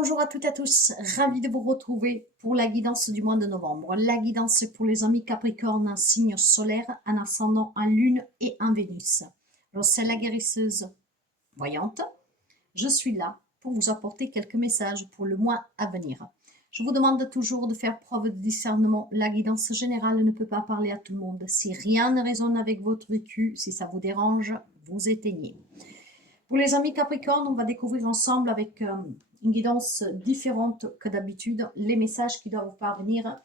Bonjour à toutes et à tous, ravi de vous retrouver pour la guidance du mois de novembre. La guidance est pour les amis Capricorne, un signe solaire, un ascendant, un lune et un Vénus. Je suis la guérisseuse voyante. Je suis là pour vous apporter quelques messages pour le mois à venir. Je vous demande toujours de faire preuve de discernement. La guidance générale ne peut pas parler à tout le monde. Si rien ne résonne avec votre vécu, si ça vous dérange, vous éteignez. Pour les amis Capricorne, on va découvrir ensemble avec une guidance différente que d'habitude les messages qui doivent vous parvenir.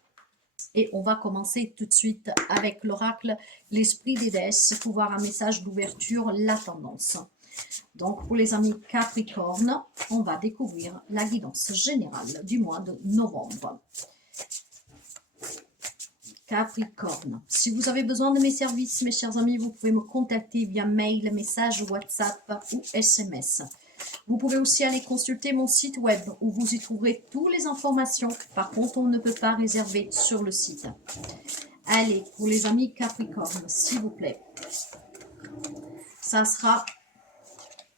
Et on va commencer tout de suite avec l'oracle, l'esprit des déesses, pouvoir un message d'ouverture, la tendance. Donc pour les amis Capricorne, on va découvrir la guidance générale du mois de novembre. Capricorne. Si vous avez besoin de mes services, mes chers amis, vous pouvez me contacter via mail, message, WhatsApp ou SMS. Vous pouvez aussi aller consulter mon site web où vous y trouverez toutes les informations. Par contre, on ne peut pas réserver sur le site. Allez, pour les amis Capricorne, s'il vous plaît. Ça sera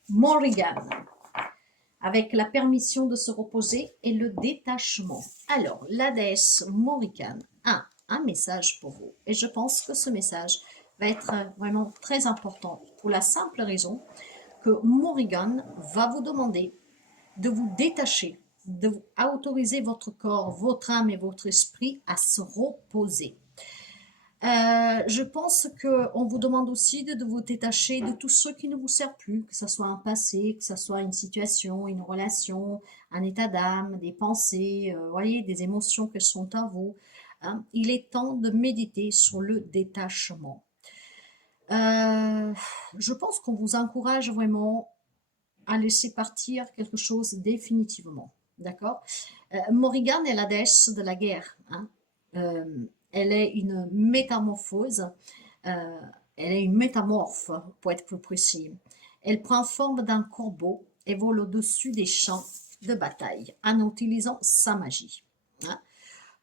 Morrigan, avec la permission de se reposer et le détachement. Alors, la déesse Morrigan a un message pour vous. Et je pense que ce message va être vraiment très important pour la simple raison que Morrigan va vous demander de vous détacher, de vous autoriser votre corps, votre âme et votre esprit à se reposer. Je pense qu'on vous demande aussi de vous détacher de tout ce qui ne vous sert plus, que ce soit un passé, que ce soit une situation, une relation, un état d'âme, des pensées, voyez, des émotions qui sont à vous. Hein. Il est temps de méditer sur le détachement. Je pense qu'on vous encourage vraiment à laisser partir quelque chose définitivement. D'accord. Morrigan est la déesse de la guerre. Hein. Elle est une métamorphose, elle est une métamorphe, pour être plus précis. Elle prend forme d'un corbeau et vole au-dessus des champs de bataille en utilisant sa magie. Hein,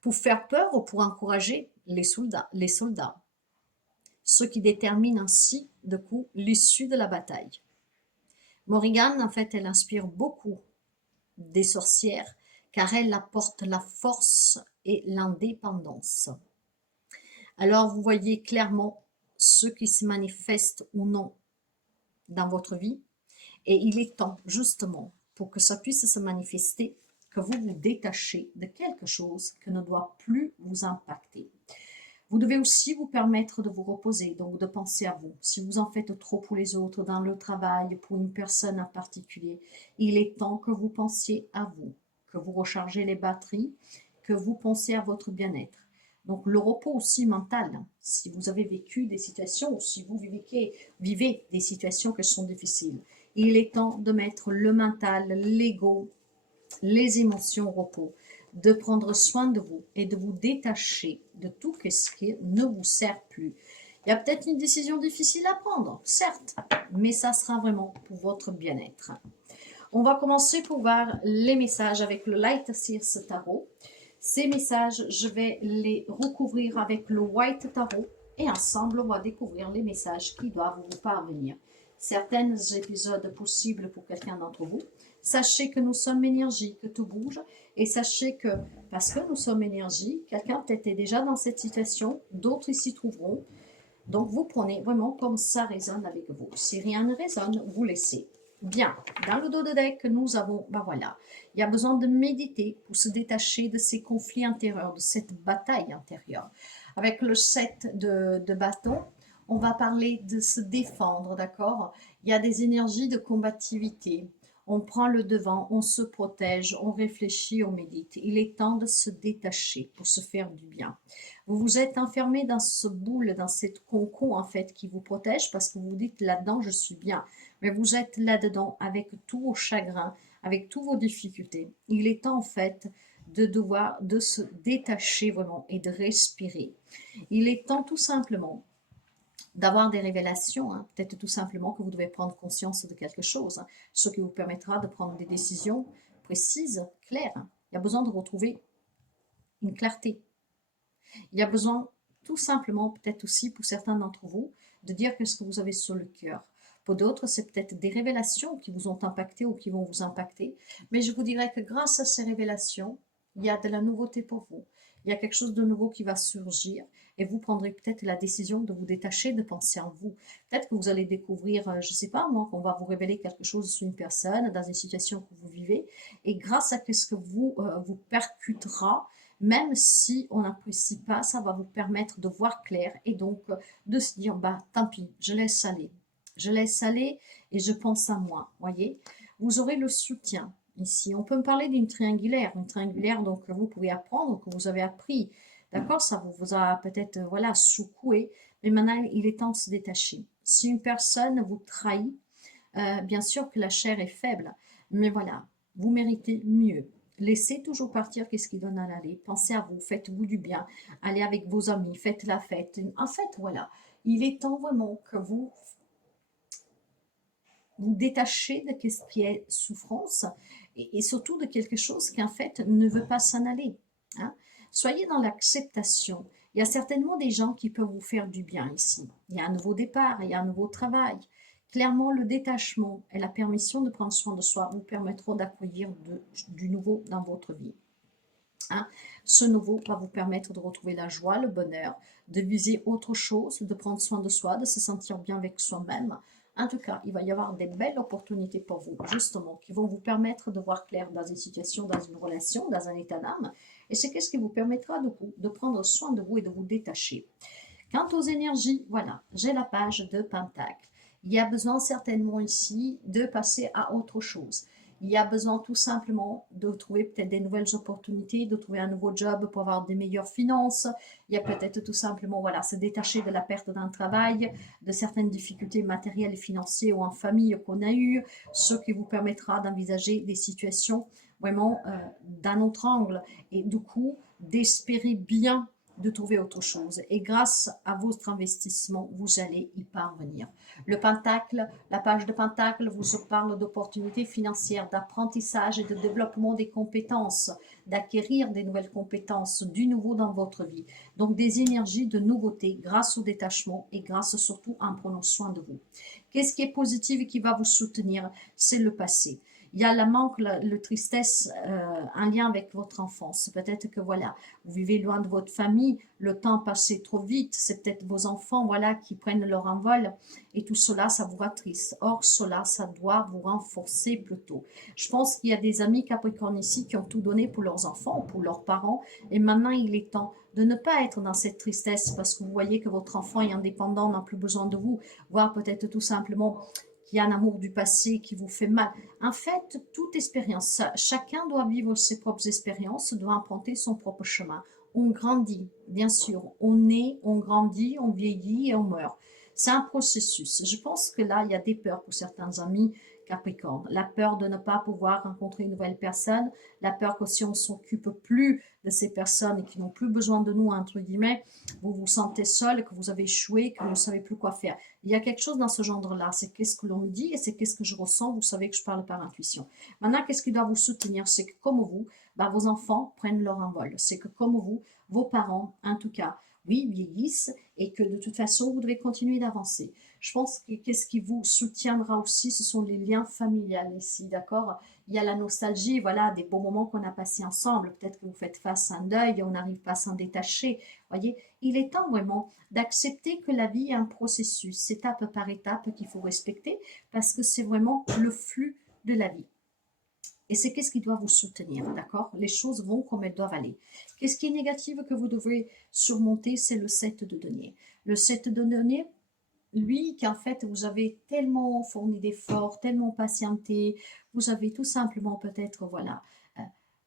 pour faire peur ou pour encourager les soldats, ce qui détermine ainsi, de coup, l'issue de la bataille. Morrigan, en fait, elle inspire beaucoup des sorcières car elle apporte la force et l'indépendance. Alors, vous voyez clairement ce qui se manifeste ou non dans votre vie. Et il est temps, justement, pour que ça puisse se manifester, que vous vous détachez de quelque chose qui ne doit plus vous impacter. Vous devez aussi vous permettre de vous reposer, donc de penser à vous. Si vous en faites trop pour les autres, dans le travail, pour une personne en particulier, il est temps que vous pensiez à vous, que vous rechargez les batteries, que vous pensez à votre bien-être. Donc le repos aussi mental, hein. Si vous avez vécu des situations, ou si vous vivez des situations qui sont difficiles, il est temps de mettre le mental, l'ego, les émotions au repos, de prendre soin de vous et de vous détacher de tout ce qui ne vous sert plus. Il y a peut-être une décision difficile à prendre, certes, mais ça sera vraiment pour votre bien-être. On va commencer pour voir les messages avec le Light Seers Tarot. Ces messages, je vais les recouvrir avec le White Tarot et ensemble, on va découvrir les messages qui doivent vous parvenir. Certains épisodes possibles pour quelqu'un d'entre vous. Sachez que nous sommes énergie, que tout bouge. Et sachez que, parce que nous sommes énergie, quelqu'un peut-être est déjà dans cette situation, d'autres y s'y trouveront. Donc, vous prenez vraiment comme ça résonne avec vous. Si rien ne résonne, vous laissez. Bien, dans le dos de deck, nous avons, ben voilà, il y a besoin de méditer pour se détacher de ces conflits intérieurs, de cette bataille intérieure. Avec le 7 de bâton, on va parler de se défendre, d'accord? Il y a des énergies de combativité. On prend le devant, on se protège, on réfléchit, on médite. Il est temps de se détacher pour se faire du bien. Vous vous êtes enfermé dans ce boule, dans cette concon en fait qui vous protège parce que vous vous dites là-dedans je suis bien. Mais vous êtes là-dedans avec tous vos chagrins, avec toutes vos difficultés. Il est temps en fait de se détacher vraiment et de respirer. Il est temps tout simplement d'avoir des révélations, hein. Peut-être tout simplement que vous devez prendre conscience de quelque chose, hein, ce qui vous permettra de prendre des décisions précises, claires. Hein. Il y a besoin de retrouver une clarté. Il y a besoin tout simplement, peut-être aussi pour certains d'entre vous, de dire ce que vous avez sur le cœur. Pour d'autres, c'est peut-être des révélations qui vous ont impacté ou qui vont vous impacter. Mais je vous dirais que grâce à ces révélations, il y a de la nouveauté pour vous. Il y a quelque chose de nouveau qui va surgir et vous prendrez peut-être la décision de vous détacher, de penser en vous. Peut-être que vous allez découvrir, je ne sais pas moi, qu'on va vous révéler quelque chose sur une personne, dans une situation que vous vivez, et grâce à ce que vous percutera, même si on n'apprécie pas, ça va vous permettre de voir clair et donc de se dire, bah tant pis, je laisse aller. Je laisse aller et je pense à moi, voyez. Vous aurez le soutien ici. On peut me parler d'une triangulaire. Une triangulaire, donc, que vous pouvez apprendre, que vous avez appris. D'accord, ça vous a peut-être, voilà, secoué. Mais maintenant, il est temps de se détacher. Si une personne vous trahit, bien sûr que la chair est faible. Mais voilà, vous méritez mieux. Laissez toujours partir qu'est-ce qui donne à l'aller. Pensez à vous, faites-vous du bien. Allez avec vos amis, faites la fête. En fait, voilà, il est temps vraiment que vous détachez de ce qui est souffrance et surtout de quelque chose qui en fait ne veut pas s'en aller. Hein. Soyez dans l'acceptation. Il y a certainement des gens qui peuvent vous faire du bien ici. Il y a un nouveau départ, il y a un nouveau travail. Clairement, le détachement et la permission de prendre soin de soi vous permettront d'accueillir du nouveau dans votre vie. Hein. Ce nouveau va vous permettre de retrouver la joie, le bonheur, de viser autre chose, de prendre soin de soi, de se sentir bien avec soi-même. En tout cas, il va y avoir des belles opportunités pour vous, justement, qui vont vous permettre de voir clair dans une situation, dans une relation, dans un état d'âme. Et c'est ce qui vous permettra de prendre soin de vous et de vous détacher. Quant aux énergies, voilà, j'ai la page de Pentacle. Il y a besoin certainement ici de passer à autre chose. Il y a besoin tout simplement de trouver peut-être des nouvelles opportunités, de trouver un nouveau job pour avoir des meilleures finances. Il y a peut-être tout simplement, voilà, se détacher de la perte d'un travail, de certaines difficultés matérielles et financières ou en famille qu'on a eues, ce qui vous permettra d'envisager des situations vraiment d'un autre angle et du coup d'espérer bien de trouver autre chose. Et grâce à votre investissement, vous allez y parvenir. Le Pentacle, la page de Pentacle vous parle d'opportunités financières, d'apprentissage et de développement des compétences, d'acquérir des nouvelles compétences, du nouveau dans votre vie. Donc des énergies de nouveauté grâce au détachement et grâce surtout en prenant soin de vous. Qu'est-ce qui est positif et qui va vous soutenir? C'est le passé. Il y a la manque, la tristesse en lien avec votre enfance. Peut-être que voilà, vous vivez loin de votre famille, le temps passé trop vite, c'est peut-être vos enfants voilà, qui prennent leur envol et tout cela, ça vous attriste. Or, cela, ça doit vous renforcer plutôt. Je pense qu'il y a des amis Capricorne ici qui ont tout donné pour leurs enfants, pour leurs parents et maintenant il est temps de ne pas être dans cette tristesse parce que vous voyez que votre enfant est indépendant, n'a plus besoin de vous, voire peut-être tout simplement qu'il y a un amour du passé qui vous fait mal. En fait, toute expérience, chacun doit vivre ses propres expériences, doit emprunter son propre chemin. On grandit, bien sûr, on naît, on grandit, on vieillit et on meurt. C'est un processus. Je pense que là, il y a des peurs pour certains amis Capricorne. La peur de ne pas pouvoir rencontrer une nouvelle personne, la peur que si on ne s'occupe plus de ces personnes qui n'ont plus besoin de nous, entre guillemets, vous vous sentez seul, que vous avez échoué, que vous ne savez plus quoi faire. Il y a quelque chose dans ce genre-là, c'est qu'est-ce que l'on me dit et c'est qu'est-ce que je ressens, vous savez que je parle par intuition. Maintenant, qu'est-ce qui doit vous soutenir? C'est que comme vous, bah, vos enfants prennent leur envol. C'est que comme vous, vos parents, en tout cas, oui, vieillissent et que de toute façon, vous devez continuer d'avancer. Je pense que qu'est-ce qui vous soutiendra aussi, ce sont les liens familiales ici, d'accord? Il y a la nostalgie, voilà, des beaux moments qu'on a passés ensemble. Peut-être que vous faites face à un deuil et on n'arrive pas à s'en détacher. Voyez, il est temps vraiment d'accepter que la vie est un processus, étape par étape qu'il faut respecter parce que c'est vraiment le flux de la vie. Et c'est qu'est-ce qui doit vous soutenir, d'accord? Les choses vont comme elles doivent aller. Qu'est-ce qui est négatif que vous devez surmonter? C'est le 7 de denier. Le 7 de denier, lui, qu'en fait, vous avez tellement fourni d'efforts, tellement patienté, vous avez tout simplement peut-être, voilà, euh,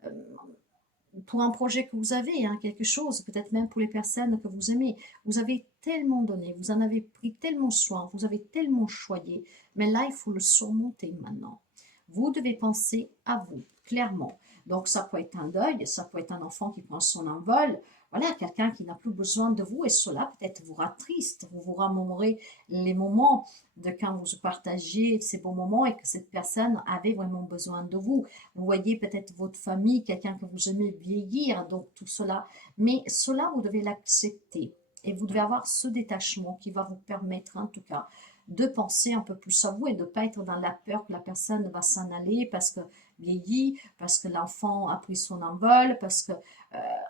euh, pour un projet que vous avez, hein, quelque chose, peut-être même pour les personnes que vous aimez, vous avez tellement donné, vous en avez pris tellement soin, vous avez tellement choyé, mais là, il faut le surmonter maintenant. Vous devez penser à vous, clairement. Donc, ça peut être un deuil, ça peut être un enfant qui prend son envol, voilà, quelqu'un qui n'a plus besoin de vous, et cela peut-être vous attriste, vous vous remémorez les moments de quand vous partagiez ces bons moments et que cette personne avait vraiment besoin de vous. Vous voyez peut-être votre famille, quelqu'un que vous aimez vieillir, donc tout cela. Mais cela, vous devez l'accepter. Et vous devez avoir ce détachement qui va vous permettre, en tout cas, de penser un peu plus à vous et de ne pas être dans la peur que la personne va s'en aller parce que vieillit, parce que l'enfant a pris son envol, parce que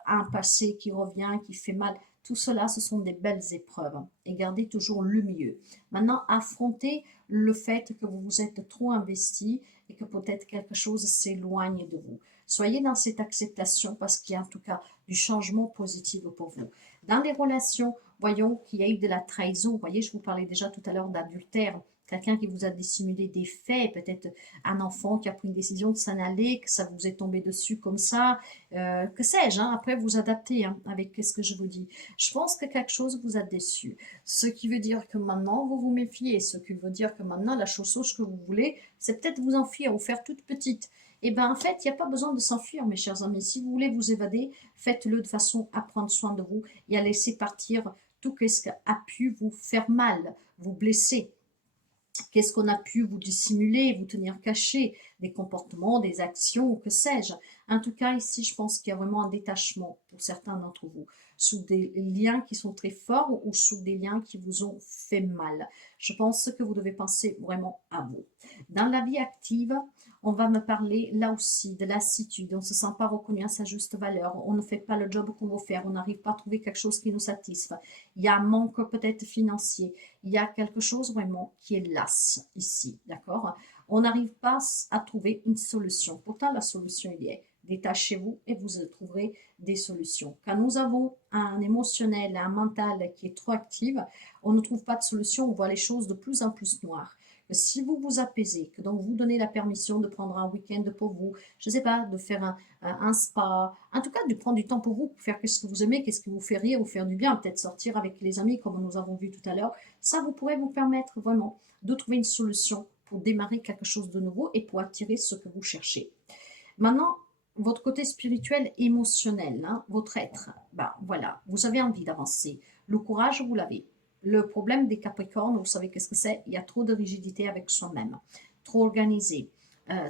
un passé qui revient, qui fait mal. Tout cela, ce sont des belles épreuves et gardez toujours le mieux. Maintenant, affrontez le fait que vous vous êtes trop investi et que peut-être quelque chose s'éloigne de vous. Soyez dans cette acceptation parce qu'il y a en tout cas du changement positif pour vous. Dans les relations, voyons qu'il y a eu de la trahison. Vous voyez, je vous parlais déjà tout à l'heure d'adultère. Quelqu'un qui vous a dissimulé des faits, peut-être un enfant qui a pris une décision de s'en aller, que ça vous est tombé dessus comme ça, que sais-je, hein, après vous adaptez hein, avec ce que je vous dis. Je pense que quelque chose vous a déçu, ce qui veut dire que maintenant vous vous méfiez, ce qui veut dire que maintenant la chose que vous voulez, c'est peut-être vous enfuir ou faire toute petite. Et bien en fait, il n'y a pas besoin de s'enfuir mes chers amis, si vous voulez vous évader, faites-le de façon à prendre soin de vous et à laisser partir tout ce qui a pu vous faire mal, vous blesser. Qu'est-ce qu'on a pu vous dissimuler, vous tenir caché, des comportements, des actions, que sais-je. En tout cas, ici, je pense qu'il y a vraiment un détachement pour certains d'entre vous, sous des liens qui sont très forts ou sous des liens qui vous ont fait mal. Je pense que vous devez penser vraiment à vous. Dans la vie active, on va me parler là aussi de lassitude. On ne se sent pas reconnu à sa juste valeur. On ne fait pas le job qu'on veut faire. On n'arrive pas à trouver quelque chose qui nous satisfait. Il y a un manque peut-être financier. Il y a quelque chose vraiment qui est lasse ici, d'accord? On n'arrive pas à trouver une solution. Pourtant, la solution, il y est. Détachez-vous et vous trouverez des solutions. Quand nous avons un émotionnel, un mental qui est trop actif, on ne trouve pas de solution, on voit les choses de plus en plus noires. Si vous vous apaisez, que donc vous donnez la permission de prendre un week-end pour vous, je ne sais pas, de faire un spa, en tout cas de prendre du temps pour vous, pour faire ce que vous aimez, qu'est-ce qui vous fait rire ou faire du bien, peut-être sortir avec les amis comme nous avons vu tout à l'heure, ça vous pourrait vous permettre vraiment de trouver une solution pour démarrer quelque chose de nouveau et pour attirer ce que vous cherchez. Maintenant, votre côté spirituel, émotionnel, hein, votre être, ben voilà, vous avez envie d'avancer. Le courage, vous l'avez. Le problème des Capricornes, vous savez qu'est-ce que c'est? Il y a trop de rigidité avec soi-même, trop organisé,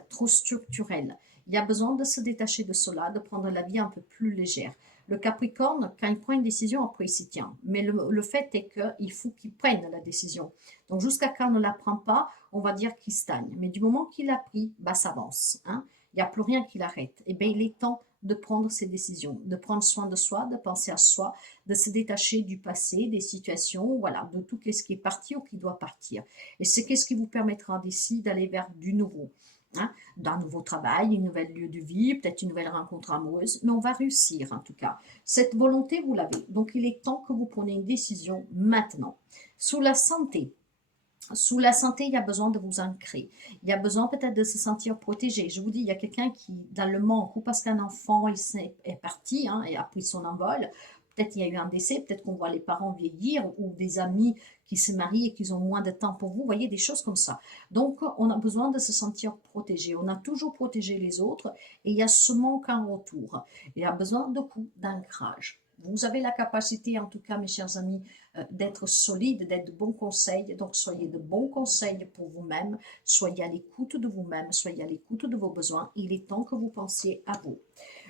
trop structurel. Il y a besoin de se détacher de cela, de prendre la vie un peu plus légère. Le Capricorne, quand il prend une décision, après il s'y tient. Mais le fait est qu'il faut qu'il prenne la décision. Donc jusqu'à quand on ne la prend pas, on va dire qu'il stagne. Mais du moment qu'il l'a pris, bah, ça avance. Hein. Il n'y a plus rien qui l'arrête. Et bien il est temps de prendre ses décisions, de prendre soin de soi, de penser à soi, de se détacher du passé, des situations, voilà, de tout ce qui est parti ou qui doit partir. Et c'est ce qui vous permettra d'ici d'aller vers du nouveau. Hein, d'un nouveau travail, une nouvelle lieu de vie, peut-être une nouvelle rencontre amoureuse, mais on va réussir en tout cas. Cette volonté, vous l'avez. Donc il est temps que vous preniez une décision maintenant. Sous la santé, il y a besoin de vous ancrer. Il y a besoin peut-être de se sentir protégé. Je vous dis, il y a quelqu'un qui, dans le manque, ou parce qu'un enfant est parti hein, et a pris son envol, peut-être il y a eu un décès, peut-être qu'on voit les parents vieillir, ou des amis qui se marient et qui ont moins de temps pour vous. Vous voyez, des choses comme ça. Donc, on a besoin de se sentir protégé. On a toujours protégé les autres et il y a ce manque en retour. Il y a besoin de coups d'ancrage. Vous avez la capacité, en tout cas, mes chers amis, d'être solide, d'être de bons conseils. Donc, soyez de bons conseils pour vous-même. Soyez à l'écoute de vous-même. Soyez à l'écoute de vos besoins. Il est temps que vous pensiez à vous.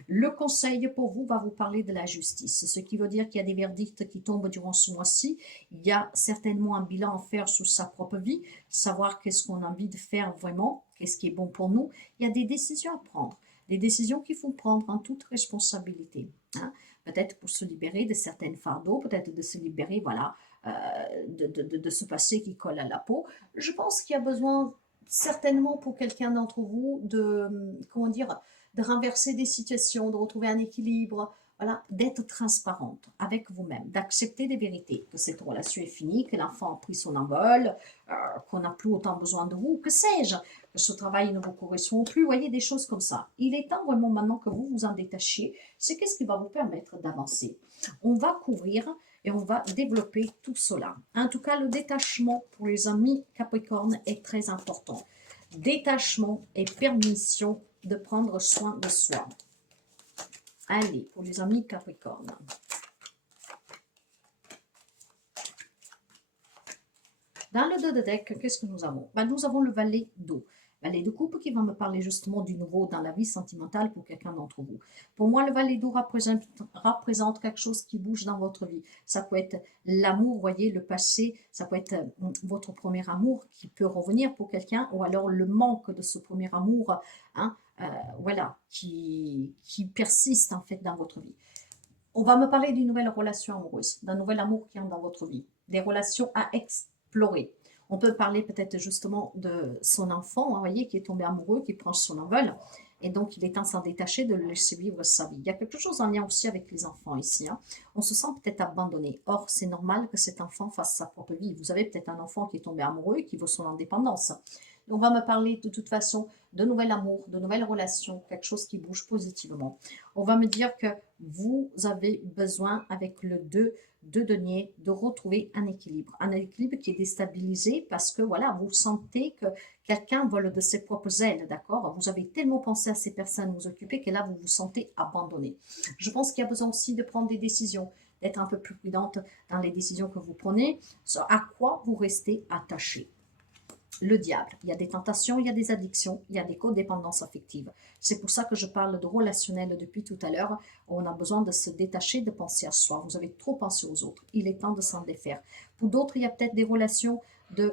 Le conseil pour vous va vous parler de la justice, ce qui veut dire qu'il y a des verdicts qui tombent durant ce mois-ci. Il y a certainement un bilan à faire sur sa propre vie, savoir qu'est-ce qu'on a envie de faire vraiment, qu'est-ce qui est bon pour nous. Il y a des décisions à prendre, des décisions qu'il faut prendre en toute responsabilité. Hein. Peut-être pour se libérer de certains fardeaux, peut-être de se libérer, voilà, de ce passé qui colle à la peau. Je pense qu'il y a besoin certainement pour quelqu'un d'entre vous de, comment dire, de renverser des situations, de retrouver un équilibre, voilà, d'être transparente avec vous-même, d'accepter des vérités, que cette relation est finie, que l'enfant a pris son envol, qu'on n'a plus autant besoin de vous, que sais-je, que ce travail ne vous correspond plus, vous voyez, des choses comme ça. Il est temps vraiment maintenant que vous vous en détachiez, c'est qu'est-ce qui va vous permettre d'avancer. On va couvrir et on va développer tout cela. En tout cas, le détachement pour les amis Capricorne est très important. Détachement et permission de prendre soin de soi. Allez, pour les amis Capricorne. Dans le dos de deck, qu'est-ce que nous avons? Ben, nous avons le valet d'eau. Valet de coupe qui va me parler justement du nouveau dans la vie sentimentale pour quelqu'un d'entre vous. Pour moi, le valet d'eau représente quelque chose qui bouge dans votre vie. Ça peut être l'amour, voyez, le passé, ça peut être votre premier amour qui peut revenir pour quelqu'un, ou alors le manque de ce premier amour, hein, voilà, qui persiste en fait dans votre vie. On va me parler d'une nouvelle relation amoureuse, d'un nouvel amour qui entre dans votre vie, des relations à explorer. On peut parler peut-être justement de son enfant, vous voyez, qui est tombé amoureux, qui prend son envol, et donc il est temps de s'en détacher, de le laisser vivre sa vie. Il y a quelque chose en lien aussi avec les enfants ici. Hein. On se sent peut-être abandonné. Or, c'est normal que cet enfant fasse sa propre vie. Vous avez peut-être un enfant qui est tombé amoureux, qui veut son indépendance. On va me parler de toute façon de nouvel amour, de nouvelles relations, quelque chose qui bouge positivement. On va me dire que vous avez besoin, avec le 2 de denier, de retrouver un équilibre qui est déstabilisé parce que voilà, vous sentez que quelqu'un vole de ses propres ailes, d'accord? Vous avez tellement pensé à ces personnes vous occuper que là, vous vous sentez abandonné. Je pense qu'il y a besoin aussi de prendre des décisions, d'être un peu plus prudente dans les décisions que vous prenez, à quoi vous restez attaché. Le diable. Il y a des tentations, il y a des addictions, il y a des codépendances affectives. C'est pour ça que je parle de relationnel depuis tout à l'heure. On a besoin de se détacher, de penser à soi. Vous avez trop pensé aux autres. Il est temps de s'en défaire. Pour d'autres, il y a peut-être des relations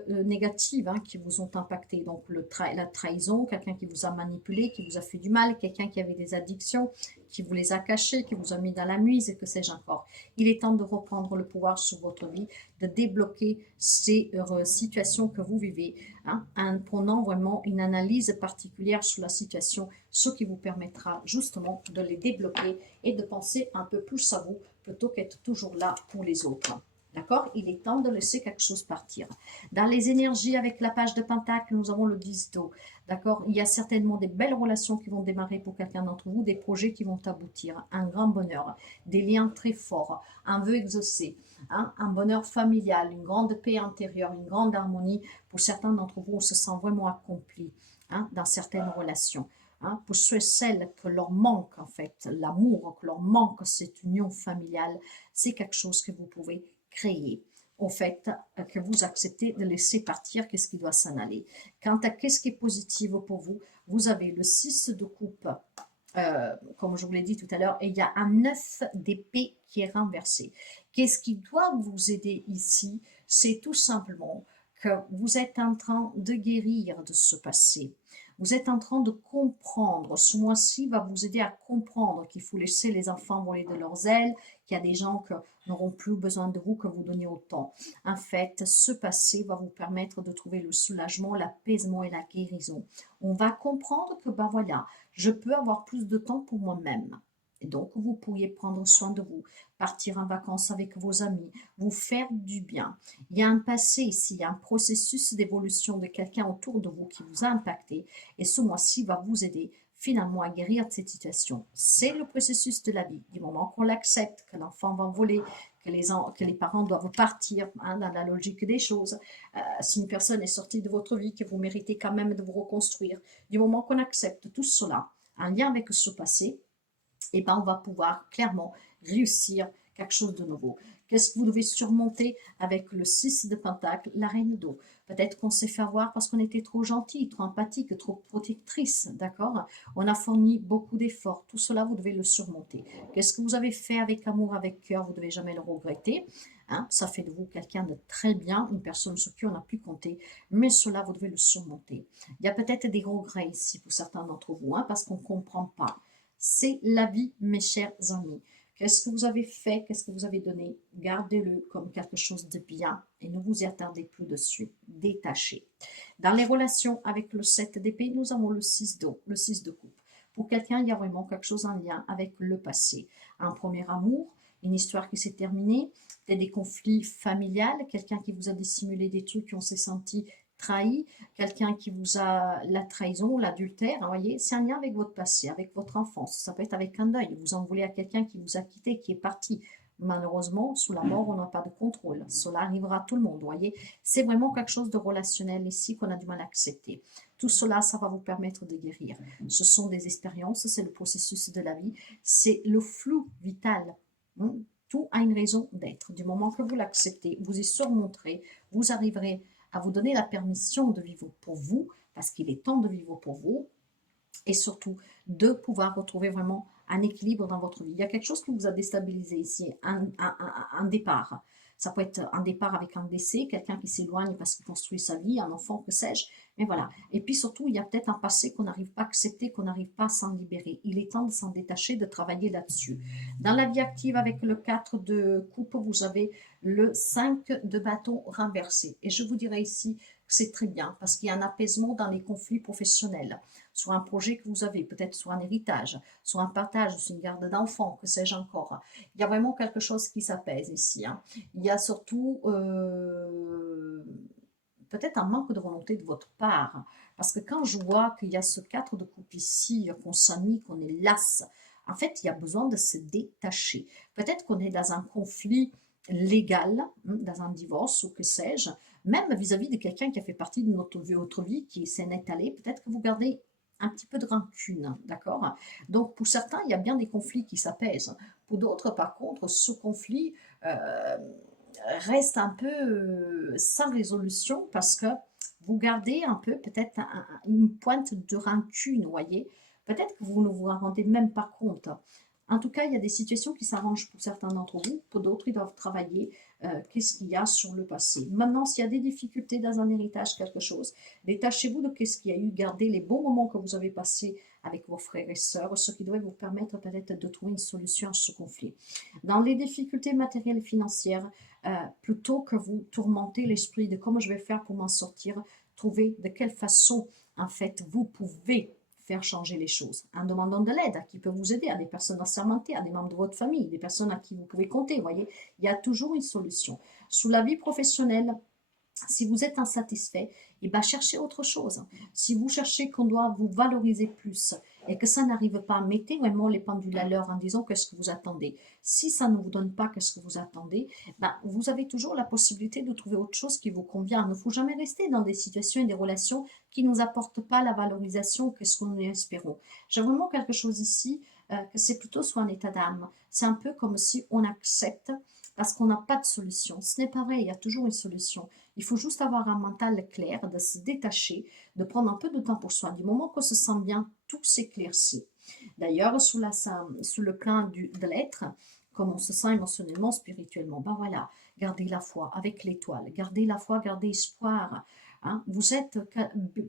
négatives qui vous ont impacté. Donc la trahison, quelqu'un qui vous a manipulé, qui vous a fait du mal, quelqu'un qui avait des addictions, qui vous les a cachées, qui vous a mis dans la nuise et que sais-je encore. Il est temps de reprendre le pouvoir sur votre vie, de débloquer ces situations que vous vivez, en prenant vraiment une analyse particulière sur la situation, ce qui vous permettra justement de les débloquer et de penser un peu plus à vous plutôt qu'être toujours là pour les autres. D'accord? Il est temps de laisser quelque chose partir. Dans les énergies avec la page de Pentacle, nous avons le 10 d'eau. D'accord? Il y a certainement des belles relations qui vont démarrer pour quelqu'un d'entre vous, des projets qui vont aboutir, un grand bonheur, des liens très forts, un vœu exaucé, un bonheur familial, une grande paix intérieure, une grande harmonie. Pour certains d'entre vous, on se sent vraiment accompli dans certaines relations. Pour ceux et celles que leur manque, en fait, l'amour, que leur manque cette union familiale, c'est quelque chose que vous pouvez créer au fait que vous acceptez de laisser partir qu'est-ce qui doit s'en aller. Quant à qu'est-ce qui est positif pour vous, vous avez le 6 de coupe, comme je vous l'ai dit tout à l'heure, et il y a un 9 d'épée qui est renversé. Qu'est-ce qui doit vous aider ici? C'est tout simplement que vous êtes en train de guérir de ce passé. Vous êtes en train de comprendre. Ce mois-ci va vous aider à comprendre qu'il faut laisser les enfants voler de leurs ailes, qu'il y a des gens qui n'auront plus besoin de vous que vous donniez autant. En fait, ce passé va vous permettre de trouver le soulagement, l'apaisement et la guérison. On va comprendre que, ben voilà, je peux avoir plus de temps pour moi-même. Et donc, vous pourriez prendre soin de vous, partir en vacances avec vos amis, vous faire du bien. Il y a un passé ici, il y a un processus d'évolution de quelqu'un autour de vous qui vous a impacté. Et ce mois-ci va vous aider finalement à guérir de cette situation. C'est le processus de la vie. Du moment qu'on l'accepte, que l'enfant va voler, que les parents doivent partir dans la logique des choses. Si une personne est sortie de votre vie, que vous méritez quand même de vous reconstruire. Du moment qu'on accepte tout cela, en lien avec ce passé, et ben on va pouvoir clairement réussir quelque chose de nouveau. Qu'est-ce que vous devez surmonter avec le 6 de Pentacle, la reine d'eau? Peut-être qu'on s'est fait avoir parce qu'on était trop gentil, trop empathique, trop protectrice, d'accord? On a fourni beaucoup d'efforts. Tout cela, vous devez le surmonter. Qu'est-ce que vous avez fait avec amour, avec cœur? Vous ne devez jamais le regretter. Ça fait de vous quelqu'un de très bien, une personne sur qui on a pu compter, mais cela, vous devez le surmonter. Il y a peut-être des regrets ici pour certains d'entre vous, parce qu'on ne comprend pas. C'est la vie, mes chers amis. Qu'est-ce que vous avez fait? Qu'est-ce que vous avez donné? Gardez-le comme quelque chose de bien et ne vous y attardez plus dessus. Détachez. Dans les relations avec le 7 d'épée, nous avons le 6 d'eau, le 6 de coupe. Pour quelqu'un, il y a vraiment quelque chose en lien avec le passé. Un premier amour, une histoire qui s'est terminée, peut-être des conflits familiales, quelqu'un qui vous a dissimulé des trucs, qui on s'est senti trahi, quelqu'un qui vous a la trahison, l'adultère, voyez, c'est un lien avec votre passé, avec votre enfance. Ça peut être avec un deuil. Vous en voulez à quelqu'un qui vous a quitté, qui est parti. Malheureusement, sous la mort, on n'a pas de contrôle. Cela arrivera à tout le monde, voyez. C'est vraiment quelque chose de relationnel ici qu'on a du mal à accepter. Tout cela, ça va vous permettre de guérir. Ce sont des expériences, c'est le processus de la vie, c'est le flou vital. Tout a une raison d'être. Du moment que vous l'acceptez, vous y surmonterez, vous arriverez à vous donner la permission de vivre pour vous, parce qu'il est temps de vivre pour vous et surtout de pouvoir retrouver vraiment un équilibre dans votre vie. Il y a quelque chose qui vous a déstabilisé ici, un départ. Ça peut être un départ avec un décès, quelqu'un qui s'éloigne parce qu'il construit sa vie, un enfant, que sais-je. Mais voilà. Et puis surtout, il y a peut-être un passé qu'on n'arrive pas à accepter, qu'on n'arrive pas à s'en libérer. Il est temps de s'en détacher, de travailler là-dessus. Dans la vie active, avec le 4 de coupe, vous avez le 5 de bâton renversé. Et je vous dirais ici que c'est très bien parce qu'il y a un apaisement dans les conflits professionnels sur un projet que vous avez, peut-être sur un héritage, sur un partage, sur une garde d'enfants, que sais-je encore. Il y a vraiment quelque chose qui s'apaise ici. Hein. Il y a surtout peut-être un manque de volonté de votre part. Parce que quand je vois qu'il y a ce 4 de coupe ici, qu'on s'ennuie, qu'on est lasse, en fait, il y a besoin de se détacher. Peut-être qu'on est dans un conflit légal, dans un divorce ou que sais-je, même vis-à-vis de quelqu'un qui a fait partie de votre vie, qui s'est étalé, peut-être que vous gardez un petit peu de rancune, d'accord? Donc, pour certains, il y a bien des conflits qui s'apaisent. Pour d'autres, par contre, ce conflit reste un peu sans résolution parce que vous gardez un peu peut-être une pointe de rancune, vous voyez. Peut-être que vous ne vous en rendez même pas compte. En tout cas, il y a des situations qui s'arrangent pour certains d'entre vous, pour d'autres, ils doivent travailler qu'est-ce qu'il y a sur le passé. Maintenant, s'il y a des difficultés dans un héritage, quelque chose, détachez-vous de qu'est-ce qu'il y a eu, gardez les bons moments que vous avez passés avec vos frères et sœurs, ce qui doit vous permettre peut-être de trouver une solution à ce conflit. Dans les difficultés matérielles et financières, plutôt que vous tourmenter l'esprit de comment je vais faire pour m'en sortir, trouvez de quelle façon, en fait, vous pouvez faire changer les choses en demandant de l'aide à qui peut vous aider, à des personnes assermentées, à des membres de votre famille, des personnes à qui vous pouvez compter. Vous voyez, il y a toujours une solution. Sous la vie professionnelle, si vous êtes insatisfait, eh ben cherchez autre chose. Si vous cherchez qu'on doit vous valoriser plus et que ça n'arrive pas, mettez vraiment les pendules à l'heure en disant qu'est-ce que vous attendez. Si ça ne vous donne pas qu'est-ce que vous attendez, ben, vous avez toujours la possibilité de trouver autre chose qui vous convient. Il ne faut jamais rester dans des situations et des relations qui ne nous apportent pas la valorisation que ce que nous espérons. J'ai vraiment quelque chose ici que c'est plutôt sur un état d'âme. C'est un peu comme si on accepte parce qu'on n'a pas de solution. Ce n'est pas vrai, il y a toujours une solution. Il faut juste avoir un mental clair, de se détacher, de prendre un peu de temps pour soi. Du moment qu'on se sent bien, tout s'éclaircit. D'ailleurs, sous le plan de l'être, comme on se sent émotionnellement, spirituellement, ben voilà, gardez la foi avec l'étoile, gardez la foi, gardez espoir. Hein. Vous êtes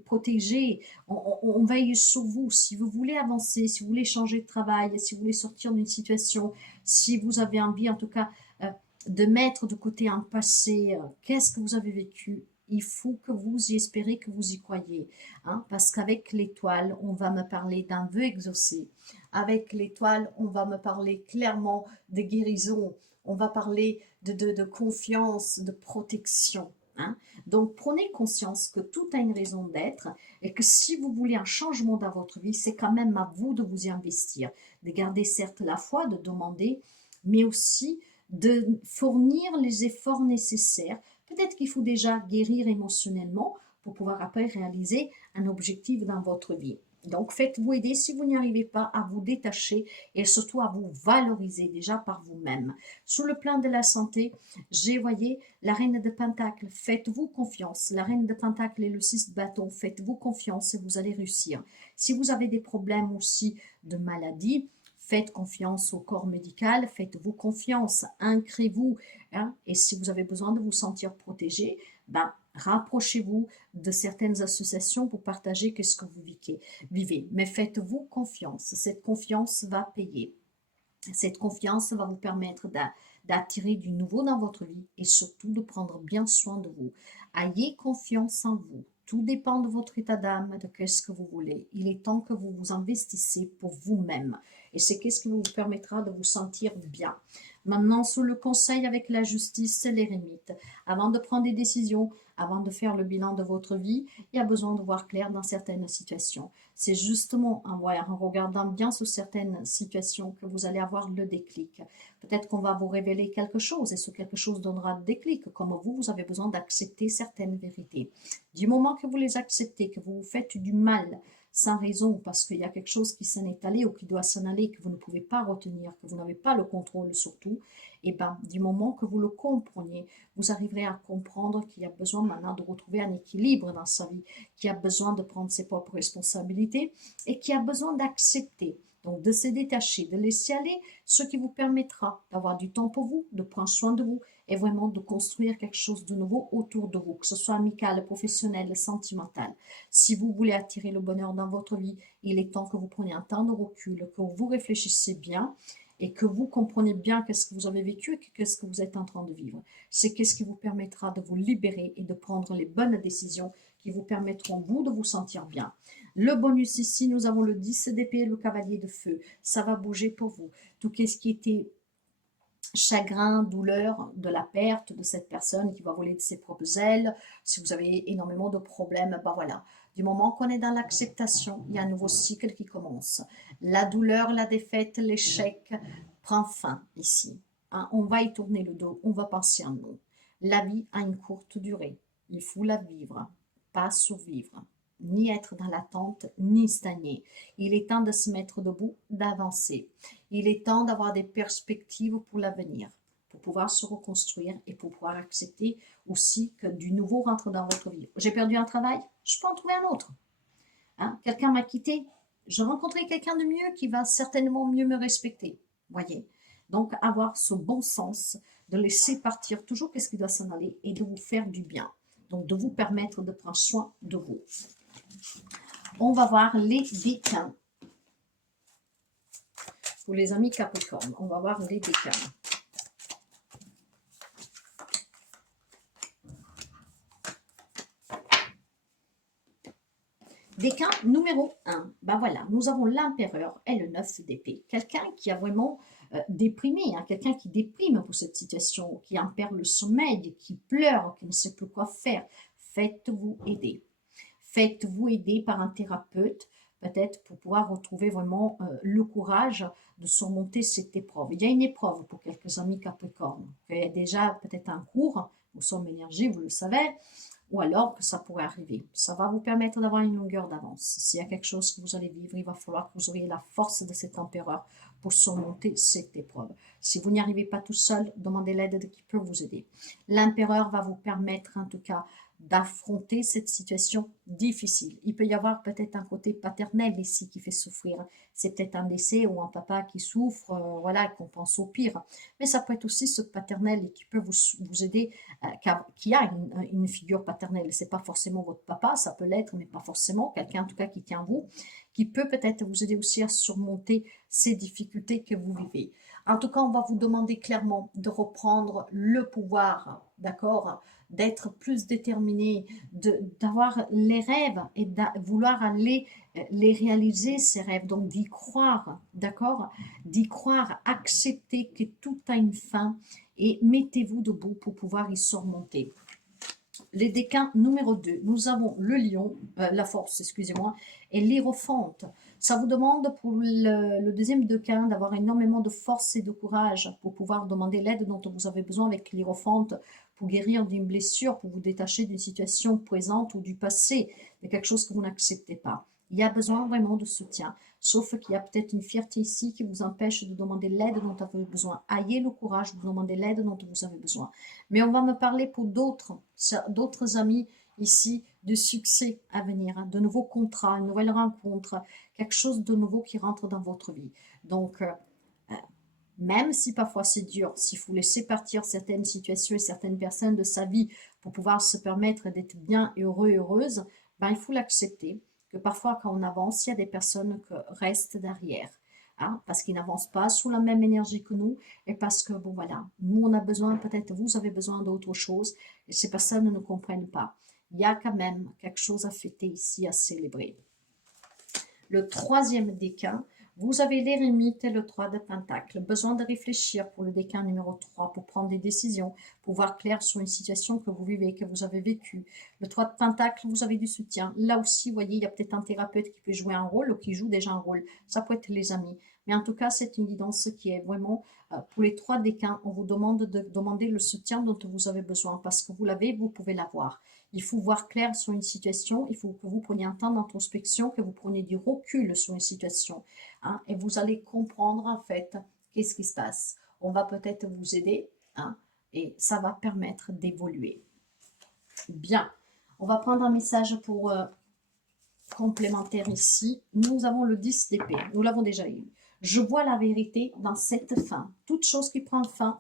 protégés, on veille sur vous. Si vous voulez avancer, si vous voulez changer de travail, si vous voulez sortir d'une situation, si vous avez envie en tout cas de mettre de côté un passé, qu'est-ce que vous avez vécu, il faut que vous y espérez, que vous y croyez. Hein, parce qu'avec l'étoile, on va me parler d'un vœu exaucé. Avec l'étoile, on va me parler clairement de guérison. On va parler de confiance, de protection. Hein. Donc, prenez conscience que tout a une raison d'être et que si vous voulez un changement dans votre vie, c'est quand même à vous de vous y investir. De garder certes la foi, de demander, mais aussi de fournir les efforts nécessaires. Peut-être qu'il faut déjà guérir émotionnellement pour pouvoir après réaliser un objectif dans votre vie. Donc faites-vous aider si vous n'y arrivez pas à vous détacher et surtout à vous valoriser déjà par vous-même. Sous le plan de la santé, j'ai voyé la reine de Pentacle, faites-vous confiance. La reine de Pentacle et le 6 de bâton, faites-vous confiance et vous allez réussir. Si vous avez des problèmes aussi de maladie, faites confiance au corps médical, faites-vous confiance, ancrez-vous. Hein, et si vous avez besoin de vous sentir protégé, ben, rapprochez-vous de certaines associations pour partager ce que vous vivez. Mais faites-vous confiance. Cette confiance va payer. Cette confiance va vous permettre d'attirer du nouveau dans votre vie et surtout de prendre bien soin de vous. Ayez confiance en vous. Tout dépend de votre état d'âme, de qu'est-ce que vous voulez. Il est temps que vous vous investissez pour vous-même. Et c'est qu'est-ce qui vous permettra de vous sentir bien. Maintenant, sous le conseil avec la justice, c'est l'éremite. Avant de prendre des décisions, avant de faire le bilan de votre vie, il y a besoin de voir clair dans certaines situations. C'est justement en regardant bien sur certaines situations que vous allez avoir le déclic. Peut-être qu'on va vous révéler quelque chose et ce quelque chose donnera le déclic. Comme vous avez besoin d'accepter certaines vérités. Du moment que vous les acceptez, que vous vous faites du mal sans raison parce qu'il y a quelque chose qui s'en est allé ou qui doit s'en aller, que vous ne pouvez pas retenir, que vous n'avez pas le contrôle sur tout, Et bien, du moment que vous le compreniez, vous arriverez à comprendre qu'il y a besoin maintenant de retrouver un équilibre dans sa vie, qu'il y a besoin de prendre ses propres responsabilités et qu'il y a besoin d'accepter. Donc, de se détacher, de laisser aller, ce qui vous permettra d'avoir du temps pour vous, de prendre soin de vous et vraiment de construire quelque chose de nouveau autour de vous, que ce soit amical, professionnel, sentimental. Si vous voulez attirer le bonheur dans votre vie, il est temps que vous preniez un temps de recul, que vous réfléchissiez bien et que vous compreniez bien qu'est-ce que vous avez vécu et qu'est-ce que vous êtes en train de vivre. C'est qu'est-ce qui vous permettra de vous libérer et de prendre les bonnes décisions qui vous permettront, vous, de vous sentir bien. Le bonus ici, nous avons le 10 d'épée, le cavalier de feu. Ça va bouger pour vous. Tout ce qui était chagrin, douleur de la perte de cette personne qui va voler de ses propres ailes, si vous avez énormément de problèmes, ben voilà. Du moment qu'on est dans l'acceptation, il y a un nouveau cycle qui commence. La douleur, la défaite, l'échec prend fin ici. Hein, on va y tourner le dos, on va penser en nous. La vie a une courte durée. Il faut la vivre, pas survivre, ni être dans l'attente, ni stagner. Il est temps de se mettre debout, d'avancer. Il est temps d'avoir des perspectives pour l'avenir, pour pouvoir se reconstruire et pour pouvoir accepter aussi que du nouveau rentre dans votre vie. J'ai perdu un travail, je peux en trouver un autre. Hein? Quelqu'un m'a quitté, je rencontrerai quelqu'un de mieux qui va certainement mieux me respecter. Voyez. Donc avoir ce bon sens de laisser partir toujours qu'est-ce qui doit s'en aller et de vous faire du bien. Donc de vous permettre de prendre soin de vous. On va voir les déclins. Pour les amis Capricorne, on va voir les déclins. Déclin numéro 1. Ben voilà, nous avons l'empereur et le 9 d'épée. Quelqu'un qui a vraiment déprimé, hein, quelqu'un qui déprime pour cette situation, qui en perd le sommeil, qui pleure, qui ne sait plus quoi faire. Faites-vous aider. Faites-vous aider par un thérapeute, peut-être pour pouvoir retrouver vraiment le courage de surmonter cette épreuve. Il y a une épreuve pour quelques amis Capricorne. Il y a déjà peut-être un cours, nous sommes énergie, vous le savez, ou alors que ça pourrait arriver. Ça va vous permettre d'avoir une longueur d'avance. S'il y a quelque chose que vous allez vivre, il va falloir que vous ayez la force de cet empereur pour surmonter cette épreuve. Si vous n'y arrivez pas tout seul, demandez l'aide de qui peut vous aider. L'empereur va vous permettre en tout cas d'affronter cette situation difficile. Il peut y avoir peut-être un côté paternel ici qui fait souffrir. C'est peut-être un décès ou un papa qui souffre, voilà, qu'on pense au pire. Mais ça peut être aussi ce paternel qui peut vous aider, qui a une figure paternelle. C'est pas forcément votre papa, ça peut l'être, mais pas forcément. Quelqu'un en tout cas qui tient vous, qui peut peut-être vous aider aussi à surmonter ces difficultés que vous vivez. En tout cas, on va vous demander clairement de reprendre le pouvoir, d'accord, d'être plus déterminé, d'avoir les rêves et de vouloir aller les réaliser, ces rêves, donc d'y croire, d'accord, d'y croire, accepter que tout a une fin et mettez-vous debout pour pouvoir y surmonter. Les décans numéro 2, nous avons le lion, la force, excusez-moi, et l'hiérophante. Ça vous demande pour le deuxième décan d'avoir énormément de force et de courage pour pouvoir demander l'aide dont vous avez besoin avec l'hiérophante pour guérir d'une blessure, pour vous détacher d'une situation présente ou du passé, de quelque chose que vous n'acceptez pas. Il y a besoin vraiment de soutien, sauf qu'il y a peut-être une fierté ici qui vous empêche de demander l'aide dont vous avez besoin. Ayez le courage de demander l'aide dont vous avez besoin. Mais on va me parler pour d'autres amis ici de succès à venir, hein, de nouveaux contrats, une nouvelle rencontre, quelque chose de nouveau qui rentre dans votre vie. Donc, même si parfois c'est dur, s'il faut laisser partir certaines situations et certaines personnes de sa vie pour pouvoir se permettre d'être bien heureux et heureuse, ben, il faut l'accepter. Que parfois quand on avance, il y a des personnes qui restent derrière. Hein, parce qu'ils n'avancent pas sous la même énergie que nous et parce que, bon voilà, nous on a besoin, peut-être vous avez besoin d'autre chose et ces personnes ne comprennent pas. Il y a quand même quelque chose à fêter ici, à célébrer. Le troisième décan, vous avez l'éremite et le 3 de Pentacle. Besoin de réfléchir pour le décan numéro 3, pour prendre des décisions, pour voir clair sur une situation que vous vivez, que vous avez vécue. Le 3 de Pentacle, vous avez du soutien. Là aussi, vous voyez, il y a peut-être un thérapeute qui peut jouer un rôle ou qui joue déjà un rôle. Ça peut être les amis. Mais en tout cas, c'est une guidance qui est vraiment, pour les 3 décans, on vous demande de demander le soutien dont vous avez besoin parce que vous l'avez, vous pouvez l'avoir. Il faut voir clair sur une situation, il faut que vous preniez un temps d'introspection, que vous preniez du recul sur une situation. Hein, et vous allez comprendre en fait qu'est-ce qui se passe. on va peut-être vous aider, hein, et ça va permettre d'évoluer. Bien, on va prendre un message pour complémentaire ici. Nous avons le 10 d'épée, nous l'avons déjà eu. Je vois la vérité dans cette fin. Toute chose qui prend fin,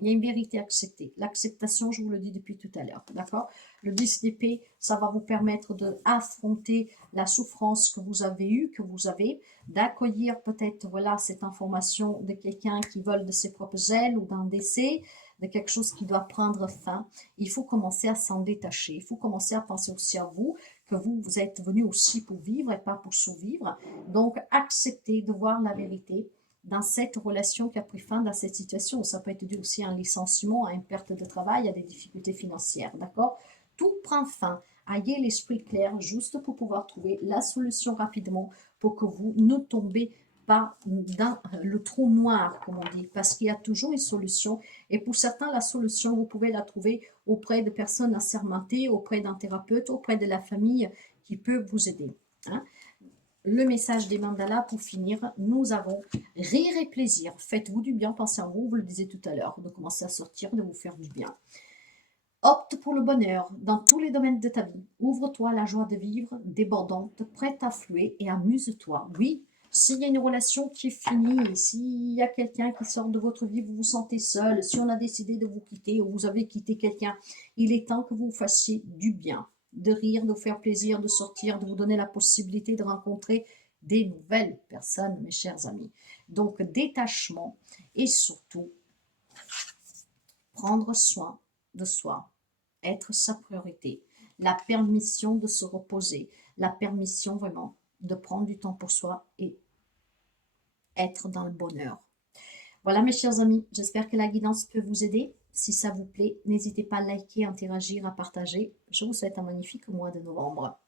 il y a une vérité acceptée. L'acceptation, je vous le dis depuis tout à l'heure, d'accord? Le 10 d'épée, ça va vous permettre d'affronter la souffrance que vous avez eue, que vous avez, d'accueillir peut-être, voilà, cette information de quelqu'un qui vole de ses propres ailes ou d'un décès, de quelque chose qui doit prendre fin. Il faut commencer à s'en détacher. Il faut commencer à penser aussi à vous, que vous êtes venu aussi pour vivre et pas pour survivre. Donc, acceptez de voir la vérité dans cette relation qui a pris fin, dans cette situation. Ça peut être dû aussi à un licenciement, à une perte de travail, à des difficultés financières, d'accord? Tout prend fin. Ayez l'esprit clair juste pour pouvoir trouver la solution rapidement pour que vous ne tombez pas dans le trou noir, comme on dit, parce qu'il y a toujours une solution. Et pour certains, la solution, vous pouvez la trouver auprès de personnes assermentées, auprès d'un thérapeute, auprès de la famille qui peut vous aider, hein. Le message des mandalas pour finir, nous avons rire et plaisir. Faites-vous du bien, pensez en vous, vous le disiez tout à l'heure, de commencer à sortir, de vous faire du bien. Opte pour le bonheur dans tous les domaines de ta vie. Ouvre-toi à la joie de vivre, débordante, prête à fluer et amuse-toi. Oui, s'il y a une relation qui est finie, s'il y a quelqu'un qui sort de votre vie, vous vous sentez seul, si on a décidé de vous quitter ou vous avez quitté quelqu'un, il est temps que vous fassiez du bien, de rire, de vous faire plaisir, de sortir, de vous donner la possibilité de rencontrer des nouvelles personnes, mes chers amis. Donc, détachement et surtout, prendre soin de soi, être sa priorité, la permission de se reposer, la permission vraiment de prendre du temps pour soi et être dans le bonheur. Voilà mes chers amis, j'espère que la guidance peut vous aider. Si ça vous plaît, n'hésitez pas à liker, à interagir, à partager. Je vous souhaite un magnifique mois de novembre.